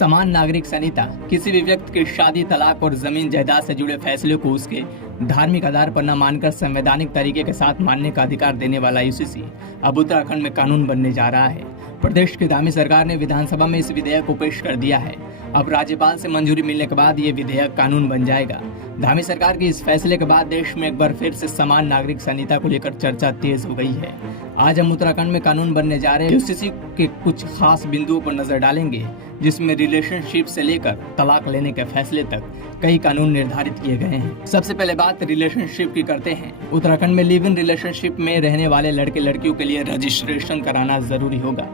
समान नागरिक संहिता किसी भी व्यक्ति की शादी, तलाक और जमीन जायदाद से जुड़े फैसले को उसके धार्मिक आधार पर न मानकर संवैधानिक तरीके के साथ मानने का अधिकार देने वाला यूसीसी अब उत्तराखंड में कानून बनने जा रहा है। प्रदेश की धामी सरकार ने विधानसभा में इस विधेयक को पेश कर दिया है। अब राज्यपाल से मंजूरी मिलने के बाद ये विधेयक कानून बन जाएगा। धामी सरकार के इस फैसले के बाद देश में एक बार फिर से समान नागरिक संहिता को लेकर चर्चा तेज हो गई है। आज हम उत्तराखंड में कानून बनने जा रहे यूसीसी के कुछ खास बिंदुओं पर नजर डालेंगे, जिसमें रिलेशनशिप से लेकर तलाक लेने के फैसले तक कई कानून निर्धारित किए गए हैं। सबसे पहले बात रिलेशनशिप की करते हैं। उत्तराखंड में लिव इन रिलेशनशिप में रहने वाले लड़के लड़कियों के लिए रजिस्ट्रेशन कराना जरूरी होगा।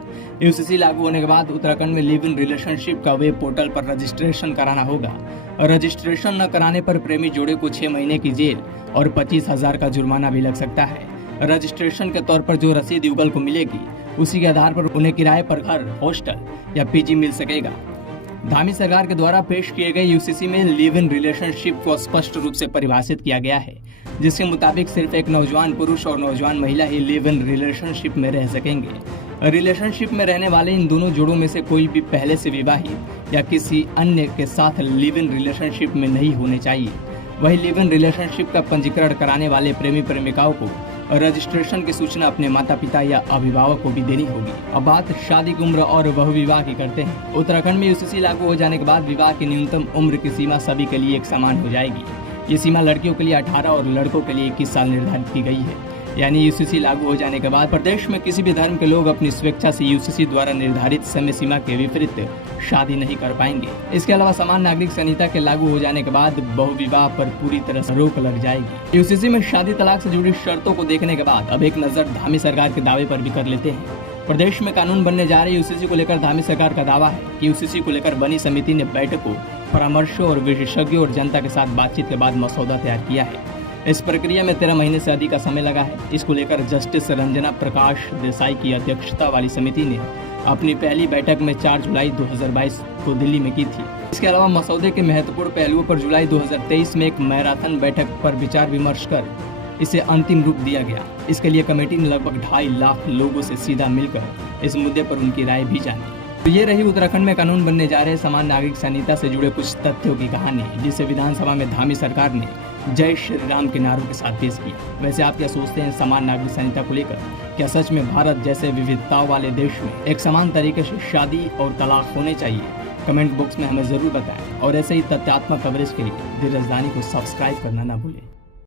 यूसीसी लागू होने के बाद उत्तराखंड में लिव इन रिलेशनशिप का वेब पोर्टल पर रजिस्ट्रेशन कराना होगा। रजिस्ट्रेशन न कराने पर प्रेमी जोड़े को 6 महीने की जेल और 25,000 का जुर्माना भी लग सकता है। रजिस्ट्रेशन के तौर पर जो रसीद युगल को मिलेगी, उसी के आधार पर उन्हें किराए पर घर, हॉस्टल या पीजी मिल सकेगा। धामी सरकार के द्वारा पेश किए गए यूसीसी में लिव इन रिलेशनशिप को स्पष्ट रूप से परिभाषित किया गया है, जिसके मुताबिक सिर्फ एक नौजवान पुरुष और नौजवान महिला ही लिव इन रिलेशनशिप में रह सकेंगे। रिलेशनशिप में रहने वाले इन दोनों जोड़ों में से कोई भी पहले से विवाहित या किसी अन्य के साथ लिव इन रिलेशनशिप में नहीं होने चाहिए। वही लिव इन रिलेशनशिप का पंजीकरण कराने वाले प्रेमी प्रेमिकाओं को रजिस्ट्रेशन की सूचना अपने माता पिता या अभिभावक को भी देनी होगी। अब बात शादी की उम्र और बहुविवाह की करते हैं। उत्तराखंड में यूसीसी लागू हो जाने के बाद विवाह की न्यूनतम उम्र की सीमा सभी के लिए एक समान हो जाएगी। ये सीमा लड़कियों के लिए 18 और लड़कों के लिए 21 साल निर्धारित की गई है। यानी यूसीसी लागू हो जाने के बाद प्रदेश में किसी भी धर्म के लोग अपनी स्वेच्छा से यूसीसी द्वारा निर्धारित समय सीमा के विपरीत शादी नहीं कर पाएंगे। इसके अलावा समान नागरिक संहिता के लागू हो जाने के बाद बहुविवाह पर पूरी तरह से रोक लग जाएगी। यूसीसी में शादी तलाक से जुड़ी शर्तों को देखने के बाद अब एक नजर धामी सरकार के दावे पर भी कर लेते हैं। प्रदेश में कानून बनने जा रहे यूसीसी को लेकर धामी सरकार का दावा है कि यूसीसी को लेकर बनी समिति ने बैठकों, परामर्शों और विशेषज्ञों और जनता के साथ बातचीत के बाद मसौदा तैयार किया है। इस प्रक्रिया में 13 महीने से अधिक का समय लगा है। इसको लेकर जस्टिस रंजना प्रकाश देसाई की अध्यक्षता वाली समिति ने अपनी पहली बैठक में 4 जुलाई 2022 को दिल्ली में की थी। इसके अलावा मसौदे के महत्वपूर्ण पहलुओं पर जुलाई 2023 में एक मैराथन बैठक पर विचार विमर्श कर इसे अंतिम रूप दिया गया। इसके लिए कमेटी ने लगभग 2.5 लाख लोगों से सीधा मिलकर इस मुद्दे पर उनकी राय भी जानी। तो ये रही उत्तराखंड में कानून बनने जा रहे समान नागरिक संहिता से जुड़े कुछ तथ्यों की कहानी, जिसे विधानसभा में धामी सरकार ने जय श्री राम के नारों के साथ पेश किया। वैसे आप क्या सोचते हैं समान नागरिक संहिता को लेकर? क्या सच में भारत जैसे विविधताओं वाले देश में एक समान तरीके से शादी और तलाक होने चाहिए? कमेंट बॉक्स में हमें जरूर बताएं और ऐसे ही तथ्यात्मक कवरेज के लिए धीरज दानी को सब्सक्राइब करना ना भूलें।